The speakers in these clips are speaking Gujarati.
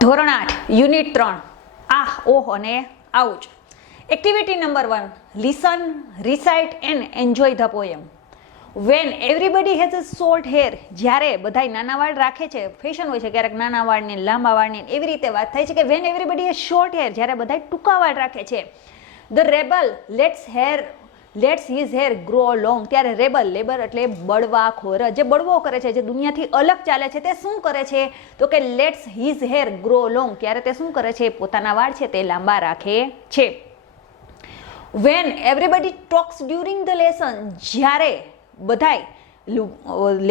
ધોરણ 8 યુનિટ 3 આહ ઓહ અને ouch. Activity number 1 listen recite and enjoy the poem. When everybody has a short hair, જ્યારે બધાય નાના વાળ રાખે છે, ફેશન હોય છે ક્યારેક નાના વાળની લાંબા વાળની, એવી રીતે વાત થાય છે કે when everybody has short hair, જ્યારે બધાય ટૂંકા વાળ રાખે છે. The rebel let's his hair grow long, ત્યારે લેબર એટલે બળવાખોર, જે બળવો કરે છે, જે દુનિયાથી અલગ ચાલે છે, તે શું કરે છે તો કે let's his hair grow long, ત્યારે તે શું કરે છે, પોતાના વાળ છે તે લાંબા રાખે છે. When everybody talks during the lesson, જ્યારે બધાય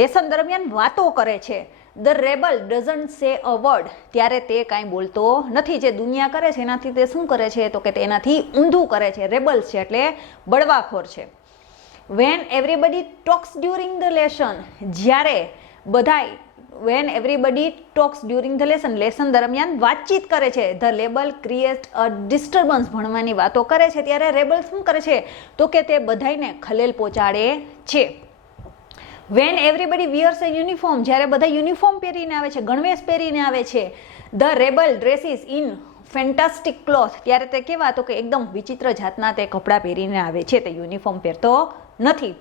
લેસન દરમિયાન વાતો કરે છે. ધ રેબલ ડઝન્ટ સે અ વર્ડ, ત્યારે તે કાંઈ બોલતો નથી. જે દુનિયા કરે છે એનાથી તે શું કરે છે તો કે તેનાથી ઊંધું કરે છે. રેબલ્સ છે એટલે બળવાખોર છે. When everybody talks during the lesson, જ્યારે બધાય when everybody talks during the lesson દરમિયાન વાતચીત કરે છે. The label create a disturbance, ભણવાની વાતો કરે છે ત્યારે રેબલ શું કરે છે તો કે તે બધાયને ખલેલ પહોંચાડે છે. વેન એવરીબડી વિયર્સ એ યુનિફોર્મ, જ્યારે બધા યુનિફોર્મ પહેરીને આવે છે, ગણવેશ પહેરીને આવે છે. The rebel dresses in fantastic cloth, ત્યારે તે કેવા તો કે એકદમ વિચિત્ર જાતના તે કપડાં પહેરીને આવે છે, તે યુનિફોર્મ પહેરતો નથી.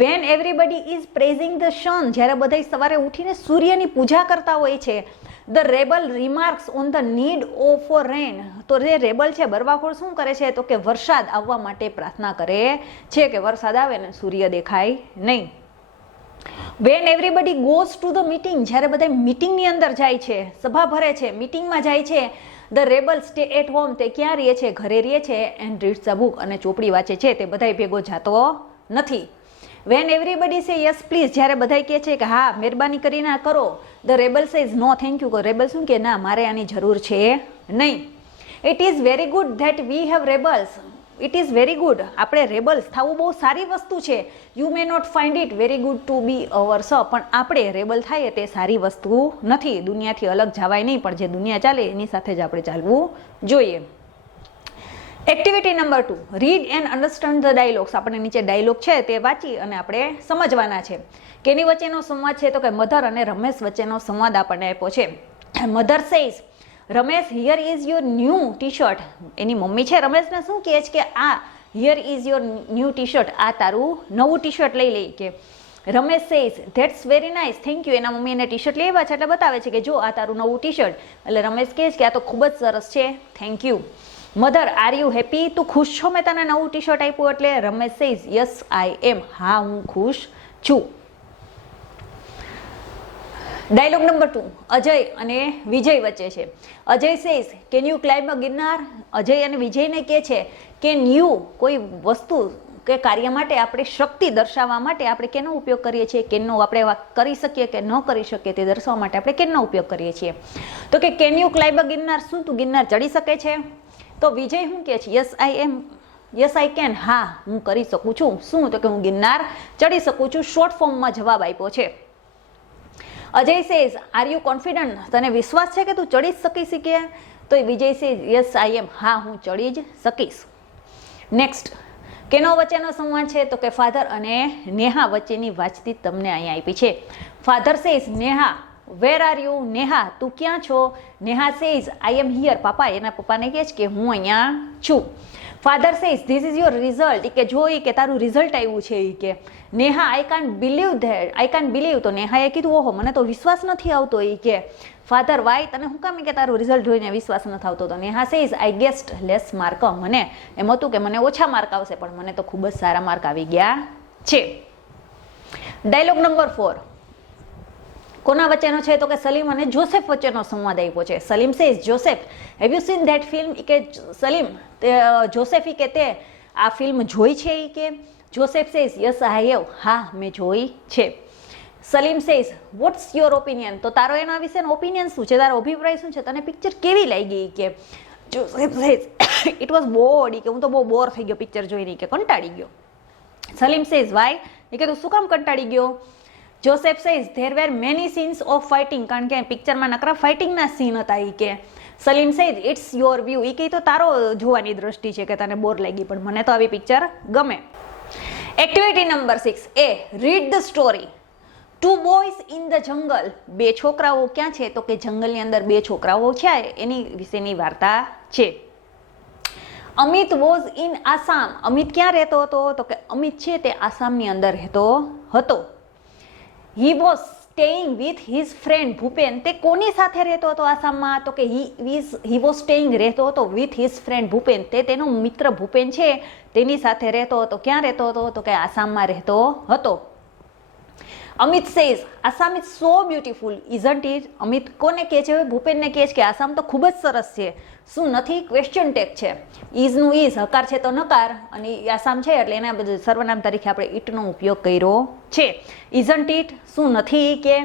When everybody is praising the sun, જ્યારે બધા સવારે ઉઠીને સૂર્યની પૂજા કરતા હોય છે. The rebel remarks on the need of rain, તો જે રેબલ છે બળવાખોર શું કરે છે તો કે વરસાદ આવવા માટે પ્રાર્થના કરે છે કે વરસાદ આવે ને સૂર્ય દેખાય નહીં. When everybody goes to the meeting, જ્યારે બધા મીટિંગની અંદર જાય છે, સભા ભરે છે, મીટિંગમાં જાય છે. The rebel stay at home, તે ક્યાં રહે છે, ઘરે રહે છે. એન્ડ રીડ્સ અ બુક, અને ચોપડી વાંચે છે, તે બધાય ભેગો જાતો નથી. When everybody say yes please, જ્યારે બધાય કહે છે કે હા મહેરબાની કરીને આ કરો. The rebel says no thank you, rebel શું કે ના મારે આની જરૂર છે નહીં. It is very good that we have rebels, it is very good, આપણે રેબલ્સ થવું બહુ સારી વસ્તુ છે. You may not find it very good to be ours, પણ આપણે રેબલ થાય તે સારી વસ્તુ નથી. દુનિયાથી અલગ જવાય નહીં, પણ જે દુનિયા ચાલે એની સાથે જ આપણે ચાલવું જોઈએ. Activity number 2 read and understand the dialogues. આપણે નીચે ડાયલોગ છે તે વાંચી અને આપણે સમજવાના છે. કેની વચ્ચેનો સંવાદ છે તો કે મધર અને રમેશ વચ્ચેનો સંવાદ આપણને આપ્યો છે. Mother says Ramesh here is your new T shirt, any mummy છે રમેશને શું કહે છે કે આ here is your new T shirt, આ તારું નવું ટી શર્ટ લઈ લઈ. કે Ramesh says that's very nice thank you, એના મમ્મી એને ટી શર્ટ લેવા છે એટલે બતાવે છે કે જો આ તારું નવું ટી શર્ટ, એટલે રમેશ કહે છે કે આ તો ખૂબ જ સરસ છે thank you. Mother are you happy, તું ખુશ છો મેં તને નવું ટી શર્ટ આપ્યું, એટલે રમેશ સેઝ યસ આઈ એમ, હા હું ખુશ છું. ડાયલોગ નંબર 2 અજય અને વિજય વચ્ચે છે. Ajay says can you climb a Girnar, Ajay અને વિજયને કહે છે કેન યુ, કોઈ વસ્તુ કે કાર્ય માટે આપણે શક્તિ દર્શાવવા માટે આપણે કેનો ઉપયોગ કરીએ છીએ, કેનનો આપણે કરી શકીએ કે ન કરી શકીએ તે દર્શાવવા માટે આપણે કેનનો ઉપયોગ કરીએ છીએ. તો કે can you climb a Girnar, શું તું ગિરનાર ચડી શકે છે. તો વિજય શું કહે છે yes I am, yes I can, હા હું કરી શકું છું. શું તો કે હું ગિરનાર ચડી શકું છું. શોર્ટ ફોર્મમાં જવાબ આપ્યો છે. Ajay says are you confident, તને વિશ્વાસ છે કે તું ચડી જ શકીશ કે, તો વિજય સેઝ યસ આઈ એમ, હા હું ચડી જ શકીશ. નેક્સ્ટ કેનો વચ્ચેનો સંવાદ છે તો કે ફાધર અને નેહા વચ્ચેની વાતચીત તમને અહીંયા આપી છે. Father says Neha where are you, Neha તું ક્યાં છો. Neha says I am here, પાપા એના પપ્પાને કહે છે કે હું અહીંયા છું. Father says this is your result, કે જો કે તારું રિઝલ્ટ આવ્યું છે. કે Neha I can't believe that, I can't believe, તો નેહાએ કીધું ઓહો મને તો વિશ્વાસ નથી આવતો. કે ફાધર વાય, તને શું કામ કે તારું રિઝલ્ટ જોઈને વિશ્વાસ નથી આવતો. તો Neha says I guessed less mark, મને એમ હતું કે મને ઓછા માર્ક આવશે પણ મને તો ખૂબ જ સારા માર્ક આવી ગયા છે. ડાયલોગ નંબર 4 કોના વચ્ચેનો છે તો કે સલીમ અને જોસેફ વચ્ચેનો સંવાદ આપ્યો છે. Salim says Joseph have you seen that film, કે સલીમ જોસેફ કે તે આ ફિલ્મ જોઈ છે. કે Joseph says yes I have, હા મેં જોઈ છે. Salim says what's your opinion, તો તારો એના વિશેનો ઓપિનિયન શું છે, તારો અભિપ્રાય શું છે, તને પિક્ચર કેવી લાગી. કે Joseph says it was bored, કે હું તો બહુ બોર થઈ ગયો પિક્ચર જોઈને, કે કંટાળી ગયો. સલીમ સેઝ વાય, કે તું શું કામ કંટાળી ગયો. Joseph says there were many scenes of fighting, કારણ કે પિક્ચરમાં નકરા ફાઇટિંગના સીન હતા. કે Salim says it's your view, એ કહે તો તારો જોવાની દ્રષ્ટિ છે કે તને બોર લાગી, પણ મને તો આવી પિક્ચર ગમે. Activity number 6 A read the story. Two boys in the jungle, બે છોકરાઓ ક્યાં છે તો કે જંગલની અંદર બે છોકરાઓ છે એની વિશેની વાર્તા છે. અમિત વોઝ ઇન આસામ, અમિત ક્યાં રહેતો હતો તો કે અમિત છે તે આસામની અંદર રહેતો હતો. He was staying with his friend Bhupen, તે કોની સાથે રહેતો હતો આસામમાં તો કે હી વોઝ સ્ટેઇંગ રહેતો હતો વિથ હિઝ ફ્રેન્ડ ભૂપેન, તે તેનો મિત્ર ભૂપેન છે તેની સાથે રહેતો હતો. ક્યાં રહેતો હતો તો કે આસામમાં રહેતો હતો. Amit says Assam is so beautiful isn't it, Amit કોને કહે છે ભૂપેનને કહે છે કે આસામ તો ખૂબ જ સરસ છે. શું નથી ક્વેશ્ચન ટેગ છે, ઇઝનું ઇઝ હકાર છે તો નકાર અને આસામ છે એટલે એના બધું સર્વનામ તરીકે આપણે ઇટનો ઉપયોગ કર્યો છે. ઇઝન્ટ ઇટ શું નથી કે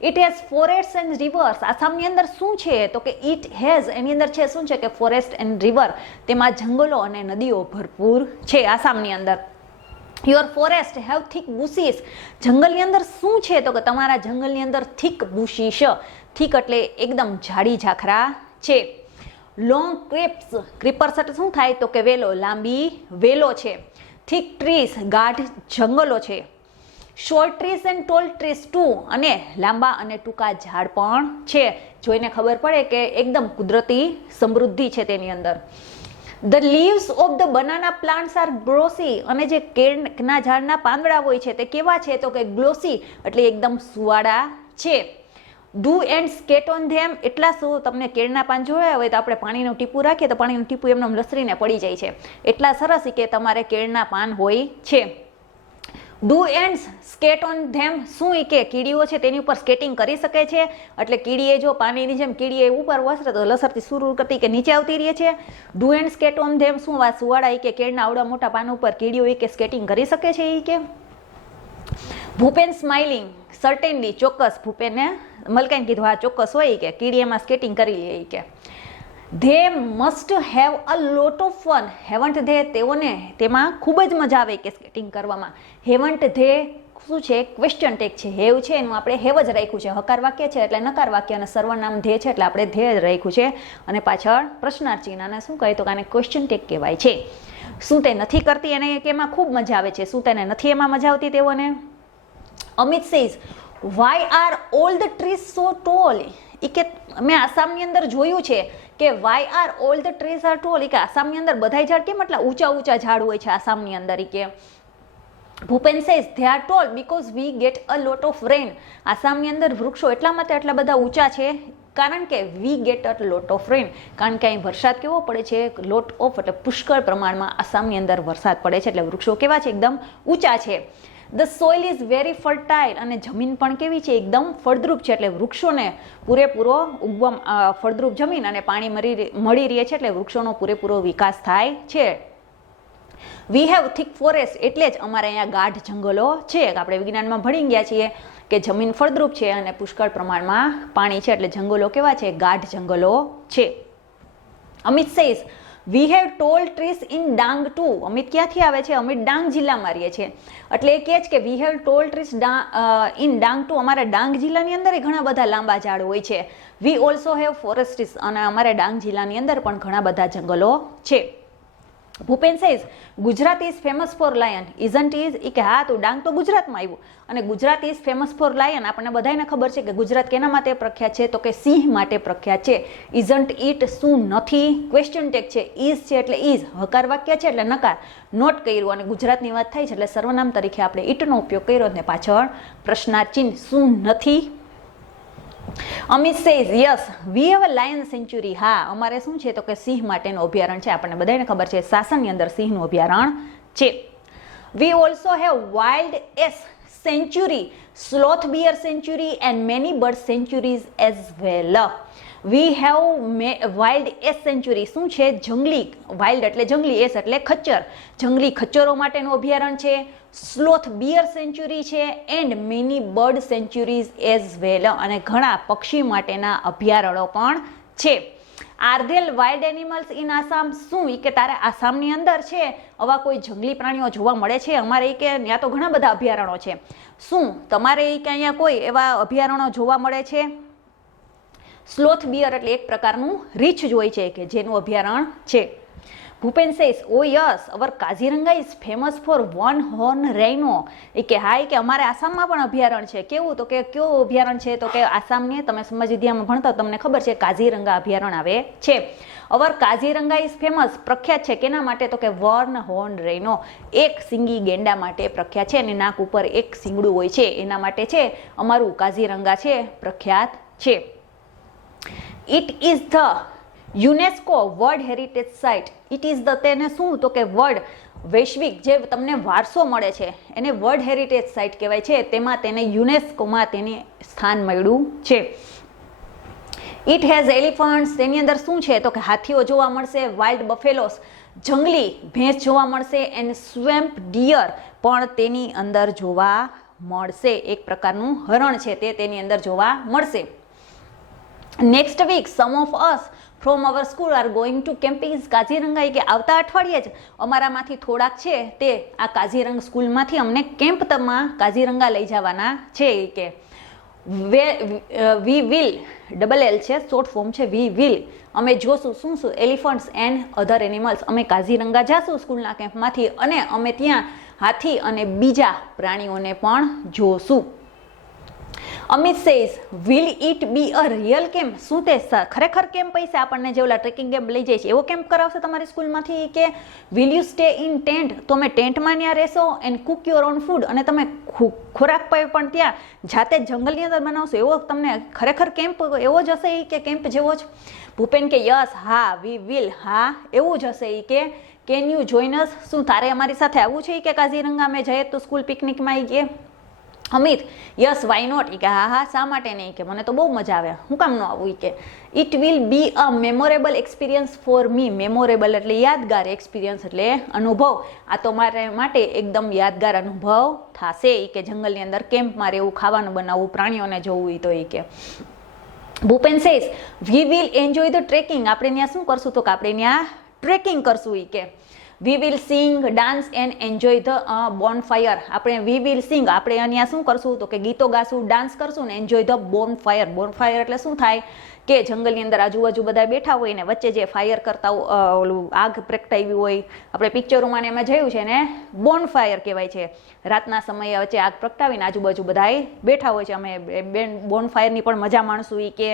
it has forest and reverse, આસામની અંદર શું છે તો કે ઇટ હેઝ એની અંદર છે શું છે કે ફોરેસ્ટ એન્ડ રિવર, તેમાં જંગલો અને નદીઓ ભરપૂર છે આસામની અંદર. યોર ફોરેસ્ટ હેવ થીક બુશીસ, જંગલની અંદર શું છે તો કે તમારા જંગલની અંદર થીક બુશીસ, થીક એટલે એકદમ જાડી ઝાખરા છે. લોંગ ક્રીપ્સ, ક્રીપર્સ એટલે શું થાય તો કે વેલો, લાંબી વેલો છે. થીક ટ્રીસ ગાઢ જંગલો છે. Short trees and tall trees too, અને લાંબા અને ટૂંકા ઝાડ પણ છે. જોઈને ખબર પડે કે એકદમ કુદરતી સમૃદ્ધિ છે તેની અંદર. The leaves of the banana plants are glossy, અને જે કેળના ઝાડના પાંદડા હોય છે તે કેવા છે તો કે ગ્લોસી એટલે એકદમ સુવાળા છે. ડુ એન્ડ સ્કેટ ઓન ધેમ, એટલા શું તમને કેળના પાન જોયા હોય તો આપણે પાણીનું ટીપું રાખીએ તો પાણીનું ટીપું એમને લસરીને પડી જાય છે, એટલા સરસ કે તમારે કેળના પાન હોય છે. ડુ એન્ડ સ્કેટ ઓન ધેમ, શું કે કીડીઓ છે તેની ઉપર સ્કેટિંગ કરી શકે છે, એટલે કીડીએ જો પાણીની જેમ કીડીએ ઉપર વસરે તો લસરતી સુર કરતી કે નીચે આવતી રહે છે. ડુ એન્ડ સ્કેટ ઓન ધેમ, શું વાત સુવાળા કે કેળના આવડા મોટા પાન ઉપર કીડીઓ કે સ્કેટિંગ કરી શકે છે એ કે. ભૂપેન સ્માઇલિંગ, સર્ટેનલી ચોક્કસ, ભૂપેનને મલકાઈને કીધું હા ચોક્કસ હોય કે કીડી એમાં સ્કેટિંગ કરી લે કે. They must have a lot of fun, haven't they તેઓને તેમાં ખૂબ જ મજા આવે કે સ્કેટિંગ કરવામાં. હેવન્ટ ધે શું છે ક્વેશ્ચન ટેગ છે, હેવ છે એનું આપણે હેવ જ રાખ્યું છે, હકાર વાક્ય છે એટલે નકાર વાક્ય અને સર્વનામ ધે છે એટલે આપણે ધે જ રાખ્યું છે અને પાછળ પ્રશ્નાર્થ ચિહ્ન, અને શું કહે તો કે આને ક્વેશ્ચન ટેગ કહેવાય છે. શું તે નથી કરતી એને કે એમાં ખૂબ મજા આવે છે, શું તેને નથી એમાં મજા આવતી તેઓને. Amit says why are all the trees so tall, એ કે મેં આસામની અંદર જોયું છે કે why are all the trees are tall, કે આસામની અંદર બધાય ઝાડ કેમ એટલા ઊંચા ઊંચા ઝાડ હોય છે આસામની અંદર કે. Bhupen says they are tall because we get a lot of rain, આસામની અંદર વૃક્ષો એટલા માટે એટલા બધા ઊંચા છે કારણ કે વી ગેટ અ લોટ ઓફ રેન, કારણ કે અહીં વરસાદ કેવો પડે છે, લોટ ઓફ એટલે પુષ્કળ પ્રમાણમાં આસામની અંદર વરસાદ પડે છે એટલે વૃક્ષો કેવા છે એકદમ ઊંચા છે. The soil is very fertile, અને જમીન પણ કેવી છે એકદમ ફળદ્રુપ છે એટલે વૃક્ષોને પૂરેપૂરો ઉગવા ફળદ્રુપ જમીન અને પાણી મળી રહે છે એટલે વૃક્ષોનો પૂરેપૂરો વિકાસ થાય છે. વી હેવ થિક ફોરેસ્ટ, એટલે જ અમારે અહીંયા ગાઢ જંગલો છે, આપણે વિજ્ઞાનમાં ભણી ગયા છીએ કે જમીન ફળદ્રુપ છે અને પુષ્કળ પ્રમાણમાં પાણી છે એટલે જંગલો કેવા છે ગાઢ જંગલો છે. Amit says we have tall trees in Dang too, Amit ક્યાંથી આવે છે, અમિત ડાંગ જિલ્લામાં રહીએ છે એટલે એ કહે છે કે we have tall trees in Dang too, અમારે ડાંગ જિલ્લાની અંદર ઘણા બધા લાંબા ઝાડ હોય છે. વી ઓલ્સો હેવ ફોરેસ્ટ્રીસ, અને અમારે ડાંગ જિલ્લાની અંદર પણ ઘણા બધા જંગલો છે. Bhupen says Gujarat is famous for lion isn't is, એ કે હા તો ડાંગ તો ગુજરાતમાં આવ્યું અને Gujarat is famous for lion, આપણને બધાને ખબર છે કે ગુજરાત કેના માટે પ્રખ્યાત છે તો કે સિંહ માટે પ્રખ્યાત છે. ઇઝન્ટ ઇટ શું નથી ક્વેશ્ચન ટેગ છે, ઇઝ છે એટલે ઇઝ હકાર વાક્ય છે એટલે નકાર, નોટ કર્યું અને ગુજરાતની વાત થઈ છે એટલે સર્વનામ તરીકે આપણે ઇટનો ઉપયોગ કર્યો અને પાછળ પ્રશ્નાર્થ ચિહ્ન શું નથી. Amit says yes we have a lion sanctuary, હા અમારે શું છે તો કે સિંહ માટેનું અભયારણ્ય છે, આપણને બધાને ખબર છે શાસનની અંદર સિંહનું અભયારણ્ય છે. We also have wild ass sanctuary, sloth bear sanctuary and many bird sanctuaries as well. We have wild ass sanctuary, શું છે જંગલી, વાઇલ્ડ એટલે જંગલી, એસ એટલે ખચ્ચર, જંગલી ખચ્ચરો માટેનું અભયારણ્ય છે. સ્લોથ બિયર સેન્ચુરી છે and many bird sanctuaries as વેલ, અને ઘણા પક્ષી માટેના અભયારણ્યો પણ છે. Are there wild animals in Assam, શું એ કે તારે આસામની અંદર છે આવા કોઈ જંગલી પ્રાણીઓ જોવા મળે છે, અમારે એ કે ત્યાં તો ઘણા બધા અભયારણ્યો છે, શું તમારે એ કે અહીંયા કોઈ એવા અભયારણ્યો જોવા મળે છે. સ્લોથ બિયર એટલે એક પ્રકારનું રીંછ જ હોય છે કે જેનું અભયારણ્ય છે. Bhupen says oh yes our Kaziranga is famous for one horn rhino. એ કે હાય કે અમારે આસામમાં પણ અભયારણ્ય છે. કેવું? તો કે કયો અભયારણ્ય છે? તો કે આસામની તમે સમાજ વિદ્યામાં ભણતા તમને ખબર છે કાઝીરંગા અભયારણ્ય આવે છે. અવર કાઝીરંગા ઇઝ ફેમસ પ્રખ્યાત છે કેના માટે? તો કે વન હોર્ન રેઇનો, એક સિંગી ગેંડા માટે પ્રખ્યાત છે. અને નાક ઉપર એક સિંગડું હોય છે એના માટે છે અમારું કાઝીરંગા છે પ્રખ્યાત છે. It is the UNESCO world heritage site. It is the તેને શું? તો કે વર્લ્ડ વૈશ્વિક જે તમને વારસો મળે છે એને વર્લ્ડ હેરિટેજ સાઇટ કહેવાય છે. તેમાં તેને યુનેસ્કોમાં તેને સ્થાન મળ્યું છે. It has elephants. તેની અંદર શું છે? તો કે હાથીઓ જોવા મળશે, વાઇલ્ડ બફેલોસ જંગલી ભેંસ જોવા મળશે, એન્ડ સ્વેમ્પ ડિયર પણ તેની અંદર જોવા મળશે. એક પ્રકારનું હરણ છે તે તેની અંદર જોવા મળશે. Next week some of us from our school are going to camping Kaziranga. કે આવતા અઠવાડિયે જ અમારામાંથી થોડાક છે તે આ કાઝીરંગા સ્કૂલમાંથી અમને કેમ્પમાં કાઝીરંગા લઈ જવાના છે. કે વી વિલ ડબલ એલ છે શોર્ટ ફોર્મ છે વી વિલ. અમે જોશું શું એલિફન્ટ્સ એન્ડ અધર એનિમલ્સ. અમે કાઝીરંગા જાશું સ્કૂલના કેમ્પમાંથી અને અમે ત્યાં હાથી અને બીજા પ્રાણીઓને પણ જોશું. Amit says will it be a real camp. શું તે ખરેખર કેમ્પ પૈસા આપણને જે ઓલા ટ્રેકિંગ કેમ્પ લઈ જાય છે એવો કેમ્પ કરાવશે તમારી સ્કૂલમાંથી? કે will you stay in tent. તો અમે ટેન્ટમાં ત્યાં રહેશો. And Cook your own food. અને તમે ખોરાક પણ ત્યાં જાતે જંગલની અંદર બનાવશો. એવો તમને ખરેખર કેમ્પ એવો જ હશે કે કેમ્પ જેવો જ? ભૂપેન કે યસ હા વી વિલ. હા એવું જ હશે. કે કેન યુ જોઈન અસ. શું તારે અમારી સાથે આવવું છે કે કાઝીરંગા અમે જઈએ તો સ્કૂલ પિકનિકમાં આવી ગયે? Amit yes why not. કે હા હા શા માટે નહીં? કે મને તો બહુ મજા આવે. હું કામ ન આવું? કે it will be a memorable experience for me. Memorable એટલે યાદગાર, એક્સપિરિયન્સ એટલે અનુભવ. આ તો મારે માટે એકદમ યાદગાર અનુભવ થશે. કે જંગલની અંદર કેમ્પમાં રહેવું, ખાવાનું બનાવવું, પ્રાણીઓને જોવું. તો એ કે Bhupen says we will enjoy the trekking. આપણે ત્યાં શું કરશું? તો કે આપણે ત્યાં ટ્રેકિંગ કરશું. કે we will sing dance and enjoy the bonfire. આપણે વી વિલ સિંગ આપણે અહીંયા શું કરશું? તો કે ગીતો ગાશું, ડાન્સ કરશું ને એન્જોય ધ બોનફાયર. બોનફાયર એટલે શું થાય? કે જંગલની અંદર આજુબાજુ બધા બેઠા હોય ને વચ્ચે જે ફાયર કરતા ઓલું આગ પ્રગટાવી હોય, આપણે પિક્ચરોમાં એમાં જોયું છે ને બોનફાયર કહેવાય છે. રાતના સમયે વચ્ચે આગ પ્રગટાવીને આજુબાજુ બધા બેઠા હોય છે. અમે બોનફાયરની પણ મજા માણશું. એ કે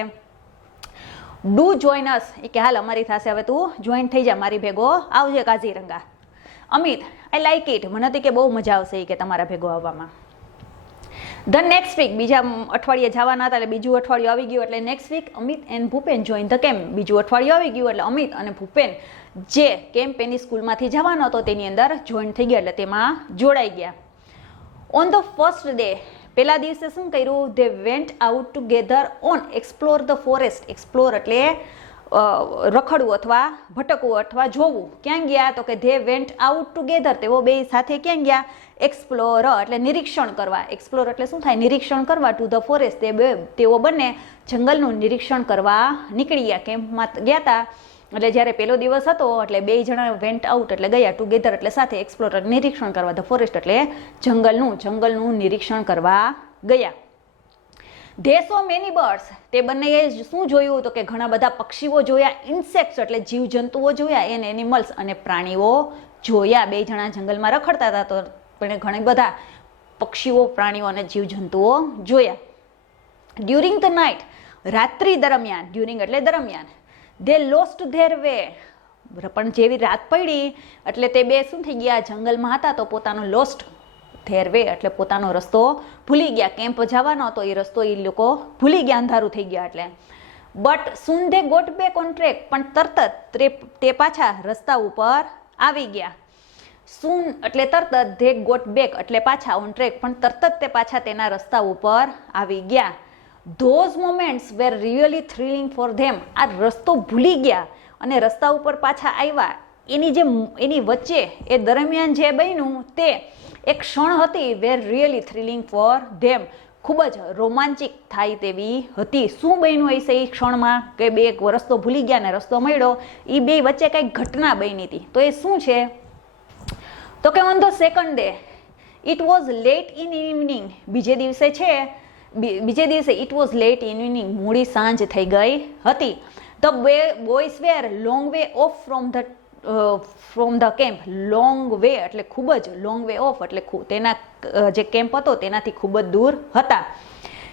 ડુ જોઈન અસ. એ કે હાલ અમારી થશે હવે તું જોઈન થઈ જા, મારી ભેગો આવજે Kaziranga. Amit I like it. મને હતી કે બહુ મજા આવશે કે તમારા ભેગો આવવામાં. ધ નેક્સ્ટ વીક બીજા અઠવાડિયે જવાના હતા એટલે બીજું અઠવાડિયું આવી ગયું એટલે next week Amit and Bhupen join the camp. બીજું અઠવાડિયું આવી ગયું એટલે અમિત અને ભૂપેન જે કેમ્પ એની સ્કૂલમાંથી જવાનો હતો તેની અંદર જોઈન થઈ ગયા એટલે તેમાં જોડાઈ ગયા. ઓન ધ ફર્સ્ટ ડે પહેલા દિવસે શું કર્યું? They went out together on explore the forest. Explore એટલે રખડવું અથવા ભટકવું અથવા જોવું. ક્યાં ગયા? તો કે ધે વેન્ટ આઉટ ટુગેધર. તેઓ બે સાથે ક્યાં ગયા? એક્સપ્લોર એટલે નિરીક્ષણ કરવા. એક્સપ્લોર એટલે શું થાય? નિરીક્ષણ કરવા. ટુ ધ ફોરેસ્ટ તેઓ બંને જંગલનું નિરીક્ષણ કરવા નીકળી ગયા. કેમ્પમાં ગયા હતા એટલે જ્યારે પહેલો દિવસ હતો એટલે બે જણા વેન્ટ આઉટ એટલે ગયા, ટુગેધર એટલે સાથે, એક્સપ્લોર નિરીક્ષણ કરવા, ધ ફોરેસ્ટ એટલે જંગલનું નિરીક્ષણ કરવા ગયા. They so many birds. તે બંનેએ શું જોયું? તો કે ઘણા બધા પક્ષીઓ જોયા. ઇન્સેક્ટ્સ એટલે જીવજંતુઓ જોયા. એન એનિમલ્સ અને પ્રાણીઓ જોયા. બે જણા જંગલમાં રખડતા હતા તો પણ ઘણા બધા પક્ષીઓ, પ્રાણીઓ અને જીવજંતુઓ જોયા. During the night. રાત્રિ દરમિયાન. ડ્યુરિંગ એટલે દરમિયાન. They lost their way. પણ જેવી રાત પડી એટલે તે બે શું થઈ ગયા? જંગલમાં હતા તો પોતાનો લોસ્ટ ધેર વે એટલે પોતાનો રસ્તો ભૂલી ગયા. કેમ્પ જવાનો હતો એ રસ્તો એ લોકો ભૂલી ગયા, અંધારું થઈ ગયા એટલે. But soon they got back on track. પણ તરત તે પાછા રસ્તા ઉપર આવી ગયા. સુન એટલે તરત, ધે ગોટ બેક એટલે પાછા, ઓન ટ્રેક પણ તરત તે પાછા તેના રસ્તા ઉપર આવી ગયા. Those moments were really thrilling for them. આ રસ્તો ભૂલી ગયા અને રસ્તા ઉપર પાછા આવ્યા એની વચ્ચે એ દરમિયાન જે બન્યું તે એક ક્ષણ હતી. વેર રિયલી થ્રિલિંગ ફોર ધેમ. ખૂબ જ રોમાંચિક થાય તેવી હતી. શું બન્યું હશે એ ક્ષણમાં? કે બે એક રસ્તો ભૂલી ગયા ને રસ્તો મળ્યો. એ બે વચ્ચે કંઈક ઘટના બની હતી. તો એ શું છે? તો કે on the second day it was late in evening. બીજે દિવસે it was late in evening. મોડી સાંજ થઈ ગઈ હતી. The boys were long way off from the from the camp, long way એટલે ખૂબ જ, લોંગ વે ઓફ એટલે તેના જે કેમ્પ હતો તેનાથી ખૂબ જ દૂર હતા.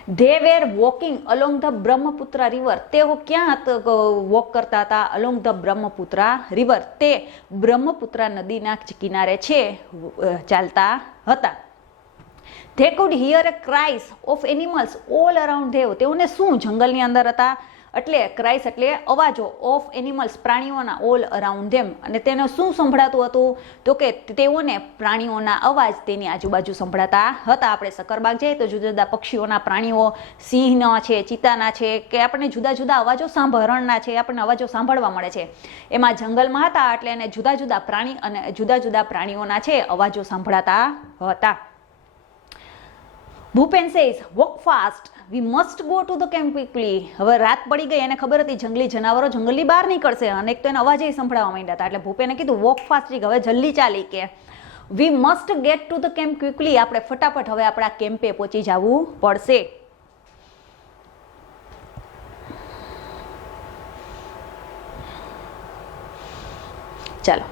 They were walking along the Brahmaputra river, તેઓ ક્યાં વોક કરતા હતા? અલોંગ ધ બ્રહ્મપુત્રા રિવર, તે બ્રહ્મપુત્રા નદીના કિનારે છે ચાલતા હતા. They could hear a cries of animals all around them. તેઓને શું, જંગલની અંદર હતા એટલે ક્રાઇસ એટલે અવાજો, ઓફ એનિમલ્સ પ્રાણીઓના, ઓલ અરાઉન્ડ ધેમ, અને તેને શું સંભળાતું હતું? તો કે તેઓને પ્રાણીઓના અવાજ તેની આજુબાજુ સંભળાતા હતા. આપણે સક્કરબાગ જઈએ તો જુદા જુદા પક્ષીઓના, પ્રાણીઓ, સિંહના છે, ચિત્તાના છે, કે આપણને જુદા જુદા અવાજો હરણના છે, આપણને અવાજો સાંભળવા મળે છે. એમાં જંગલમાં હતા એટલે એને જુદા જુદા પ્રાણી અને જુદા જુદા પ્રાણીઓના છે અવાજો સાંભળાતા હતા. Bhupen says walk fast, we must go to the camp quickly. હવે રાત પડી ગઈ, એને ખબર હતી જંગલી જનાવરો જંગલની બહાર નીકળશે અને એક તો એને અવાજ સંભળાવવા માંડ્યા હતા. એટલે ભૂપેને કીધું વોક ફાસ્ટ, હવે જલ્દી ચાલી, કે we must get to the camp quickly, આપણે ફટાફટ હવે આપણા કેમ્પે પહોંચી જવું પડશે. ચાલો.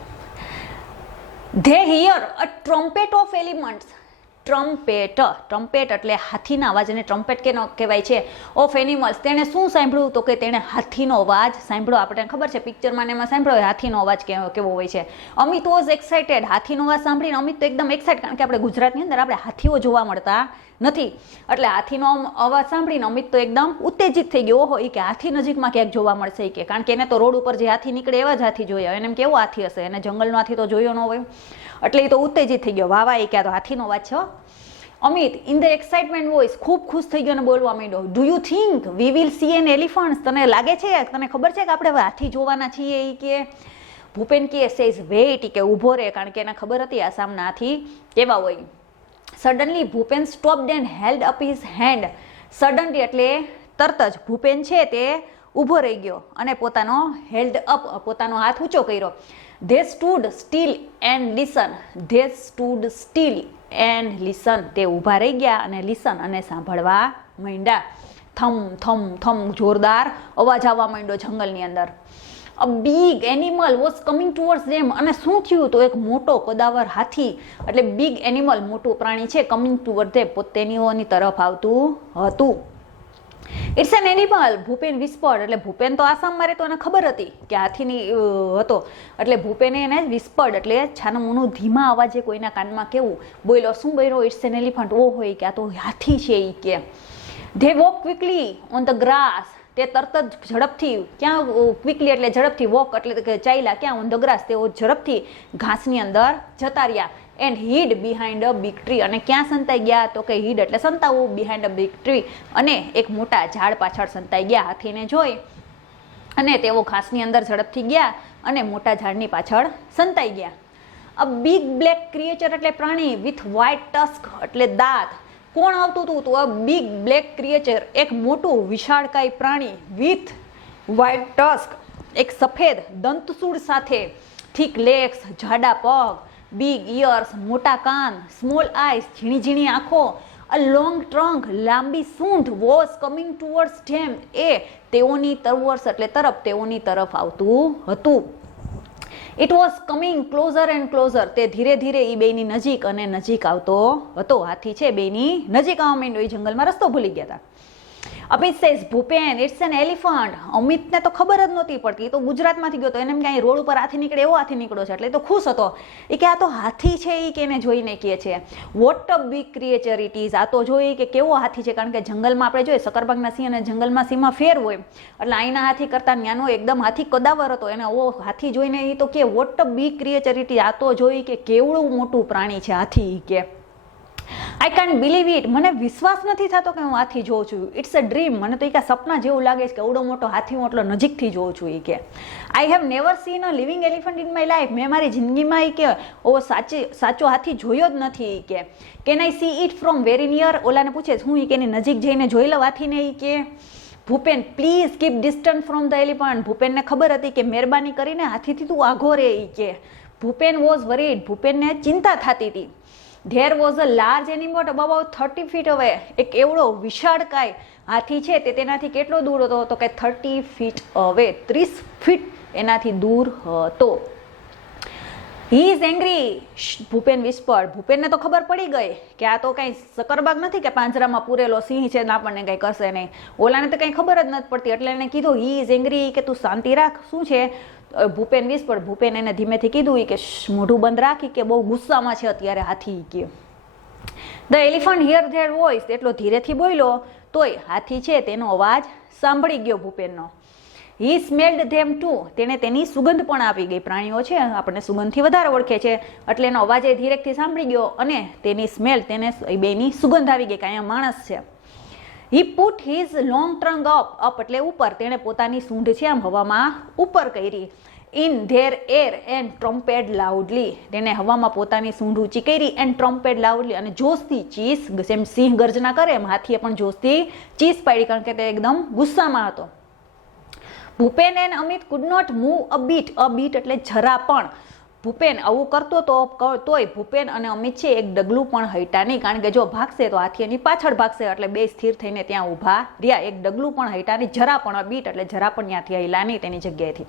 They hear a trumpet of elephants, trumpet એટલે હાથીના અવાજ, અને ટ્રમ્પેટ કેનો કહેવાય છે? Of animals. તેણે શું સાંભળ્યું? તો કે તેણે હાથીનો અવાજ સાંભળ્યો. આપણને ખબર છે પિક્ચરમાં એમાં સાંભળ્યો હાથીનો અવાજ કેવો હોય છે. અમિત વોઝ એક્સાઇટેડ, હાથીનો અવાજ સાંભળીને અમિત તો એકદમ એક્સાઇટ, કારણ કે આપણે ગુજરાતની અંદર આપણે હાથીઓ જોવા મળતા નથી, એટલે હાથીનો અવાજ સાંભળીને અમિત તો એકદમ ઉત્તેજિત થઈ ગયો. ઓહો, એ કે હાથી નજીકમાં ક્યાંક જોવા મળશે, કે કારણ કે એને તો રોડ ઉપર જે હાથી નીકળે એવા જ હાથી જોયા, એને એમ કેવો હાથી હશે, એને જંગલનો હાથી તો જોયો ન હોય, એટલે એ તો ઉત્તેજિત થઈ ગયો. વાહ વાહ, એ કે આ તો હાથીનો અવાજ છે. Amit in the excitement voice, ખૂબ ખુશ થઈ ગયો અને બોલવા માંડ્યો, do you think we will see an elephant, તને લાગે છે, તને ખબર છે કે આપણે હવે હાથી જોવાના છીએ? એ કે ભૂપેન કે સેઝ વેઇટ, કે ઊભો રહે, કારણ કે એને ખબર હતી આસામના હાથી કેવા હોય. Suddenly Bhupen stopped and held up his hand, suddenly એટલે તરત જ ભૂપેન છે તે ઊભો રહી ગયો અને પોતાનો હેલ્ડ અપ, પોતાનો હાથ ઊંચો કર્યો. They stood steel and listen, they stood steel and listen, તે ઊભા રહી ગયા અને લિસન અને સાંભળવા માંડ્યા. થમ થમ થમ, જોરદાર અવાજ આવવા માંડ્યો જંગલની અંદર. A big animal was coming towards them, અને શું થયું? તો એક મોટો કદાવર હાથી, એટલે બિગ એનિમલ, મોટું પ્રાણી છે, કમિંગ ટુવર્ડ ધેમ, તેનીઓની તરફ આવતું હતું. ઇટ્સ એન એનિમલ, ભૂપેન વિસ્પર્ડ, એટલે ભૂપેન તો આસામમાં રહેતો, એને ખબર હતી કે હાથીની હતો, એટલે ભૂપેને એને વિસ્પર્ડ એટલે છાનમૂનું ધીમા અવાજે કોઈના કાનમાં કેવું બોલ્યો. શું બોલ્યો? It's an elephant. ઓ હોય કે આ તો હાથી છે. એ કે they walk quickly on the grass, તે તરત જ ઝડપથી, ક્યાં ક્વિકલી એટલે ઝડપથી, વોક એટલે કે ચાલ્યા, ક્યાં? ઓન ધ ગ્રાસ, તેઓ ઝડપથી ઘાસની અંદર જતા રહ્યા. And hid behind a big tree, અને ક્યાં સંતાઈ ગયા? તો કે હીડ એટલે સંતાવવું, બિહાઇન્ડ અ બિગ ટ્રી, અને એક મોટા ઝાડ પાછળ સંતાઈ ગયા. હાથીને જોઈ અને તેઓ ઘાસની અંદર ઝડપથી ગયા અને મોટા ઝાડની પાછળ સંતાઈ ગયા. અ બિગ બ્લેક ક્રિએચર એટલે પ્રાણી, વિથ વ્હાઇટ ટસ્ક એટલે દાંત. કોણ આવતું હતું? તો અ બિગ બ્લેક ક્રિએચર, એક મોટું વિશાળકાય પ્રાણી, વિથ વ્હાઇટ ટસ્ક, એક સફેદ દંતસૂળ સાથે, થીક લેગ્સ જાડા પગ, બિગ ઇયર્સ મોટા કાન, સ્મોલ આઈસ ઝીણી ઝીણી આંખો, અ લોંગ ટ્રંક લાંબી સૂંઢ, વોઝ કમિંગ ટુવર્ડ્સ ધેમ, એ તેઓની ટુવર્ડ્સ એટલે તરફ, તેઓની તરફ આવતું હતું. It was coming closure and closure, તે ધીરે ધીરે એ બેની નજીક અને નજીક આવતો હતો. હાથી છે બેની નજીક આવવા માંડ્યો, એ જંગલમાં રસ્તો ભૂલી ગયા હતા. Amit says Bhupen it's an elephant, અમિતને તો ખબર જ નહોતી પડતી, એ તો ગુજરાતમાંથી ગયો હતો, એને એમ કે રોડ ઉપર હાથી નીકળે એવો હાથી નીકળ્યો છે, એટલે એ તો ખુશ હતો. એ કે આ તો હાથી છે, એ કે એને જોઈને કહે છે what a big creature it is, આ તો જોઈ કે કેવો હાથી છે, કારણ કે જંગલમાં આપણે જોઈએ સક્કરબાગના સિંહ અને જંગલમાં સિંહમાં ફેર હોય, એટલે અહીંના હાથી કરતા નાનો એકદમ હાથી કદાવર હતો, એને ઓ હાથી જોઈને એ તો કે what a big creature it is, આ તો જોઈ કે કેવડું મોટું પ્રાણી છે હાથી. કે આઈ કાન્ટ બિલીવ ઇટ, મને વિશ્વાસ નથી થતો કે હું હાથી જોઉં છું. ઇટ્સ અ ડ્રીમ, મને તો એ સપના જેવું લાગે છે કે એવડો મોટો હાથી હું એટલો નજીકથી જોઉં છું. એ કે I have never scene a living elephant in my life, મેં મારી જિંદગીમાં એ કે ઓ સાચો હાથી જોયો જ નથી. એ કે can I see it from very near, ઓલાને પૂછે હું એ કે એની નજીક જઈને જોઈ લઉં હાથીને. એ કે Bhupen please keep distance from the elephant, ભૂપેનને ખબર હતી કે મહેરબાની કરીને હાથીથી તું આઘો રે. એ કે ભૂપેન વોઝ વરીડ, ભૂપેનને ચિંતા થતી હતી. There was a large animal about 30 feet અવે, એક એવડો વિશાળકાય હાથી છે તે તેનાથી કેટલો દૂર હતો? તો કે 30 feet અવે, 30 feet એનાથી દૂર હતો. He is angry, Bhupen whispered. ભૂપેનને તો ખબર પડી ગઈ કે આ તો કંઈ સકરબાગ નથી કે પાંજરામાં પૂરેલો સિંહ છે ને આપણને કંઈ કરશે નહીં. ઓલાને તો કંઈ ખબર જ નથી પડતી એટલે એને કીધું હી ઇઝ એંગ્રી, કે તું શાંતિ રાખ. શું છે? ભૂપેન વિસ્પર્ડ. ભૂપેન એને ધીમેથી કીધું કે મોઢું બંધ રાખી, કે બહુ ગુસ્સામાં છે અત્યારે હાથી. કે the elephant here there voice, એટલો ધીરેથી બોલ્યો તોય હાથી છે તેનો અવાજ સાંભળી ગયો ભૂપેનનો. હી સ્મેલ્ડ ધેમ ટુ, તેને તેની સુગંધ પણ આવી ગઈ. પ્રાણીઓ છે આપણને સુગંધથી વધારે ઓળખે છે એટલે એનો અવાજ એ ધીરેકથી સાંભળી ગયો અને તેની સ્મેલ, તેને બેની સુગંધ આવી ગઈ કે અહીંયા માણસ છે. હી પુટ હિઝ લોંગ ટ્રંક અપ એટલે ઉપર, તેણે પોતાની સૂંઢ છે આમ હવામાં ઉપર કરી. In their air and trumpeted loudly, તેને હવામાં પોતાની સૂંઢ ઊંચી કરી. એન્ડ ટ્રમ્પેડ લાઉડલી, અને જોશથી ચીસ, જેમ સિંહ ગર્જના કરે એમ હાથીએ પણ જોશથી ચીસ પાડી, કારણ કે તે એકદમ ગુસ્સામાં હતો. Bhupen and Amit could not move a bit. A bit એટલે જરા પણ. ભૂપેન આવું કરતો તોય ભૂપેન અને અમિત છે એક ડગલું પણ હટ્યા નહીં, કારણ કે જો ભાગશે તો હાથી એની પાછળ ભાગશે એટલે બે સ્થિર થઈને ત્યાં ઊભા રહ્યા. એક ડગલું પણ હટ્યા નહીં, જરા પણ. અ બીટ એટલે જરા પણ ત્યાંથી હલ્યા નહીં તેની જગ્યાએથી.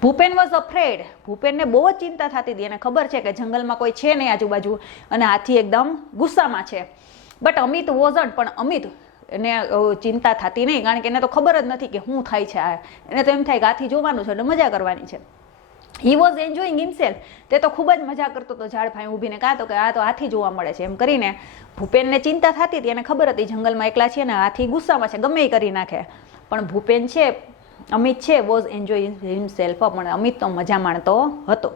Bhupen was afraid. ભૂપેનને બહુ જ ચિંતા થતી હતી. એને ખબર છે કે જંગલમાં કોઈ છે નહીં આજુબાજુ અને હાથી એકદમ ગુસ્સામાં છે. બટ અમિત વોઝન્ટ, પણ અમિત એને ચિંતા થતી નહીં, કારણ કે એને તો ખબર જ નથી કે શું થાય છે. એને તો એમ થાય કે હાથી જોવાનું છે એટલે મજા કરવાની છે. He was enjoying himself. તે તો ખૂબ જ મજા કરતો હતો ઝાડ ફાઈ ઊભીને, કાં તો કે આ તો હાથી જોવા મળે છે એમ કરીને. ભૂપેનને ચિંતા થતી હતી, એને ખબર હતી જંગલમાં એકલા છે ને હાથી ગુસ્સામાં છે, ગમે એ કરી નાખે. પણ ભૂપેન છે, અમિત છે, વોઝ એન્જોઈંગ હિમસેલ્ફ, પણ અમિત તો મજા માણતો હતો.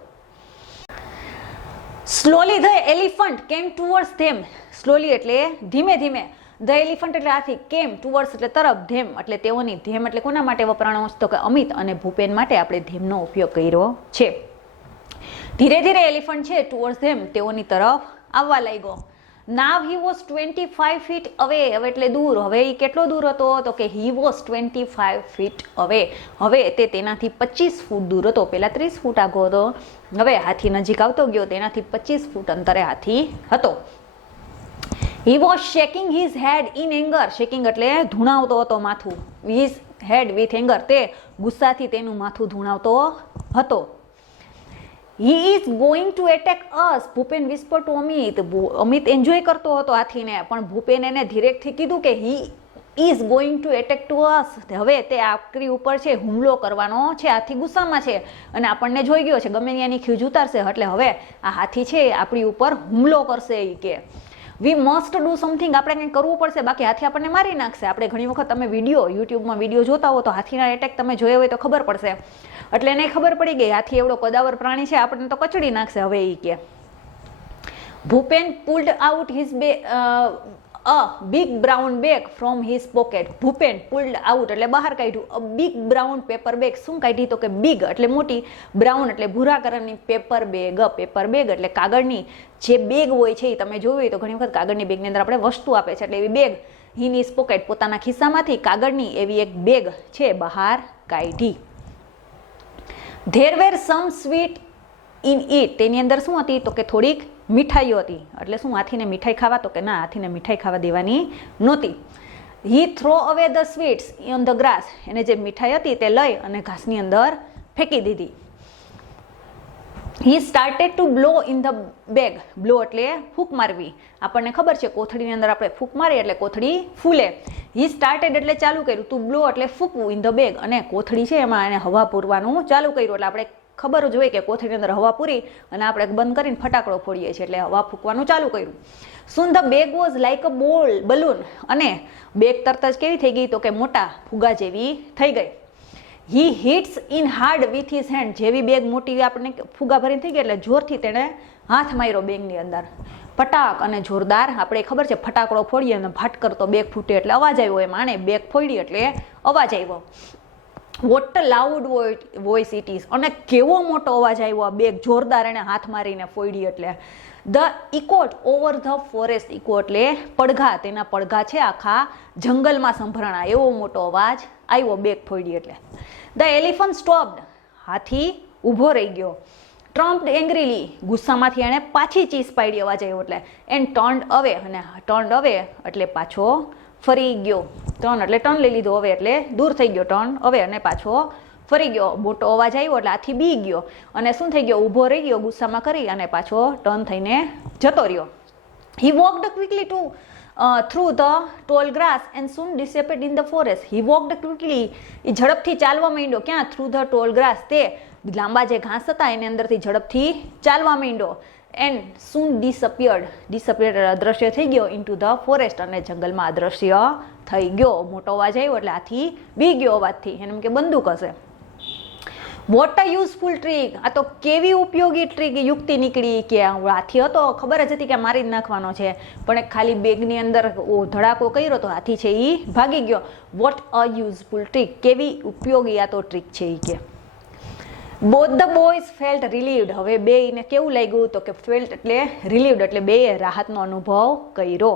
સ્લોલી ધ એલિફન્ટ કેમ ટુવર્ડ્સ ધેમ. સ્લોલી એટલે ધીમે ધીમે. ધ એલિફન્ટ એટલે હાથી, કેમ ટુવર્ડ્સ એટલે તરફ, ધેમ એટલે તેઓની. ધેમ એટલે કોના માટે વપરાણો? તો કે અમિત અને ભૂપેન માટે આપણે ધેમનો ઉપયોગ કર્યો છે. ધીરે ધીરે એલિફન્ટ છે ટુવર્ડ્સ ધેમ, તેઓની તરફ આવવા લાગ્યો. નાવ હી વોઝ 25 ફીટ અવે. હવે એટલે દૂર. હવે એ કેટલો દૂર હતો? તો કે હી વોઝ 25 ફીટ અવે. હવે તે તેનાથી 25 ફૂટ દૂર હતો. પહેલા 30 ફૂટ આગો હતો, હવે હાથી નજીક આવતો ગયો, તેનાથી 25 ફૂટ અંતરે હાથી હતો. He was shaking his head in anger. Shaking એટલે ધૂણાવતો હતો માથું. હિઝ હેડ વિથ એંગર, તે ગુસ્સાથી તેનું માથું ધૂણાવતો હતો. He is going to attack us. Bhupen whisper to Amit. Amit enjoy કરતો હતો હાથીને, પણ ભૂપેન એને ધીરેકથી કીધું કે he is going to attack to us. હવે તે આપણી ઉપર છે હુમલો કરવાનો છે. હાથી ગુસ્સામાં છે અને આપણને જોઈ ગયો છે, ગમે ત્યાંની ખીજ ઉતારશે એટલે હવે આ હાથી છે આપણી ઉપર હુમલો કરશે. એ કે વી મસ્ટ ડુ સમથિંગ, આપણે કંઈક કરવું પડશે, બાકી હાથી આપણને મારી નાખશે. આપણે ઘણી વખત તમે યુટ્યુબમાં વિડીયો જોતા હો તો હાથીના એટેક તમે જોયા હોય તો ખબર પડશે. એટલે એને ખબર પડી ગઈ હાથી એવડો કદાવર પ્રાણી છે, આપણને તો કચડી નાખશે. હવે એ કે Bhupen pulled out his a big brown bag from his pocket. Bhupen pulled out એટલે બહાર કાઢ્યું. A big brown paper bag. શું કાઢી? તો કે બિગ એટલે મોટી, બ્રાઉન એટલે ભૂરા કલરની પેપર બેગ. પેપર બેગ એટલે કાગળની જે બેગ હોય છે એ તમે જોયું હોય તો ઘણી વખત કાગળની બેગની અંદર આપણે વસ્તુ આપે છે, એટલે એવી બેગ ઇન હિઝ પોકેટ, પોતાના ખિસ્સામાંથી કાગળની એવી એક બેગ છે બહાર કાઢી. There were some sweet in it. તેની અંદર શું હતી? તો કે થોડીક મીઠાઈઓ હતી. એટલે શું હાથીને મીઠાઈ ખાવા? તો કે ના, હાથીને મીઠાઈ ખાવા દેવાની નહોતી. He throw away the sweets on the grass. એને જે મીઠાઈ હતી તે લઈ અને ઘાસની અંદર ફેંકી દીધી. He started to blow in the bag. Blow એટલે ફૂંક મારવી. આપણને ખબર છે કોથળીની અંદર આપણે ફૂંક મારીએ એટલે કોથળી ફૂલે. હી સ્ટાર્ટેડ એટલે ચાલુ કર્યું. ટુ બ્લો એટલે ફૂંકવું, ઇન ધ બેગ, અને કોથળી છે એમાં એને હવા પૂરવાનું ચાલુ કર્યું. એટલે આપણે ખબર જ હોય કે કોથળીની અંદર હવા પૂરી અને આપણે બંધ કરીને ફટાકડો ફોડીએ છીએ, એટલે હવા ફૂંકવાનું ચાલુ કર્યું. Soon the bag was like a balloon. અને બેગ તરત જ કેવી થઈ ગઈ? તો કે મોટા ફુગા જેવી થઈ ગઈ. He hits in hard with his hand. જેવી બેગ મોટી આપણને ફુગા ભરીને થઈ ગઈ એટલે જોરથી તેણે હાથ માર્યો બેગની અંદર. ફટાક અને જોરદાર. આપણે ખબર છે ફટાકડો ફોડીએ અને ફાટ કરતો બેગ ફૂટે એટલે અવાજ આવ્યો. એમ આને બેગ ફોડી એટલે અવાજ આવ્યો. What loud voice it is. અને કેવો મોટો અવાજ આવ્યો આ બેગ જોરદાર એને હાથ મારીને ફોડી એટલે. The echoed over the forest. Echo એટલે પડઘા. તેના પડઘા છે આખા જંગલમાં સંભળાણા. એવો મોટો અવાજ આવ્યો બેગ ફોડી એટલે. The elephant stopped. હાથી ઊભો રહી ગયો. ટ્રમ્પ્ડ એંગ્રીલી. ગુસ્સામાંથી એણે પાછી ચીસ પાડી અવાજ આવ્યો એટલે. એન્ડ ટર્ન્ડ અવે. અને ટર્ન્ડ અવે એટલે પાછો ફરી ગયો. ટર્ન એટલે ટર્ન લઈ લીધો, હવે એટલે દૂર થઈ ગયો. ટર્ન હવે અને પાછો ફરી ગયો, મોટો અવાજ આવ્યો એટલે હાથી બી ગયો અને શું થઈ ગયો, ઊભો રહી ગયો ગુસ્સામાં કરી અને પાછો ટર્ન થઈને જતો રહ્યો. He walked quickly through the tall grass and soon disappeared in the forest. He walked quickly, એ ઝડપથી ચાલવા માંડ્યો. ક્યાં? through the tall grass, તે લાંબા જે ઘાસ હતા એની અંદરથી ઝડપથી ચાલવા માંડ્યો. and soon disappeared અદ્રશ્ય થઈ ગયો into the forest, અને જંગલમાં અદ્રશ્ય થઈ ગયો. મોટો અવાજ આવ્યો એટલે હાથી બી ગયો અવાજથી, એમ કે બંદૂક હશે. વોટ અ યુઝફુલ ટ્રીક, આ તો કેવી ઉપયોગી ટ્રીક યુક્તિ નીકળી કે હાથી હતો, ખબર જ હતી કે મારી જ નાખવાનો છે, પણ એક ખાલી બેગની અંદર ધડાકો કર્યો તો હાથી છે એ ભાગી ગયો. વોટ અ યુઝફુલ ટ્રીક, કેવી ઉપયોગી આ તો ટ્રીક છે એ કે. Both the boys felt relieved, હવે બેયને કેવું લાગ્યું તો કે ફેલ્ટ એટલે રિલીવડ એટલે બેયે રાહતનો અનુભવ કર્યો.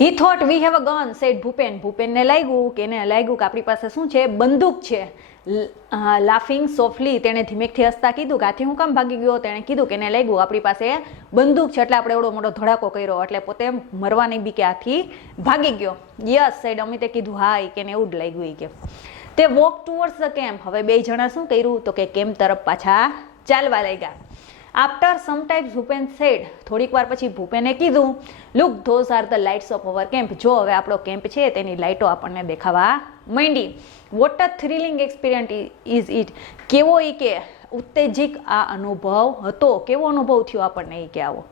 He thought we have a gun, said Bhupen, ભૂપેનને લાગ્યું કે એને લાગ્યું કે આપણી પાસે શું છે, બંદૂક છે. લાફિંગ સોફ્ટલી, તેણે ધીમેકથી હસતા કીધું કે હાથી હું કામ ભાગી ગયો, તેણે કીધું કે એને લાગ્યું આપણી પાસે બંદૂક છે એટલે આપણે એવડો મોટો ધડાકો કર્યો, એટલે પોતે મરવાની બી કે હાથી ભાગી ગયો. યસ સાઈડ અમિતે કીધું હા, કે એને એવું જ લાગ્યું કે. તે વોક ટુવર્ડ્સ ધ કેમ્પ, હવે બે જણા શું કર્યું તો કે કેમ્પ તરફ પાછા ચાલવા લાગ્યા. After some times Bhupen said, થોડીક વાર પછી ભૂપેને કીધું, look those are the lights of our camp, જો હવે આપણો કેમ્પ છે તેની લાઇટો આપણને દેખાવા માંડી. What a thrilling experience is it, કેવો એ કે ઉત્તેજક આ અનુભવ હતો, કેવો અનુભવ થયો આપણને એ કે આવો.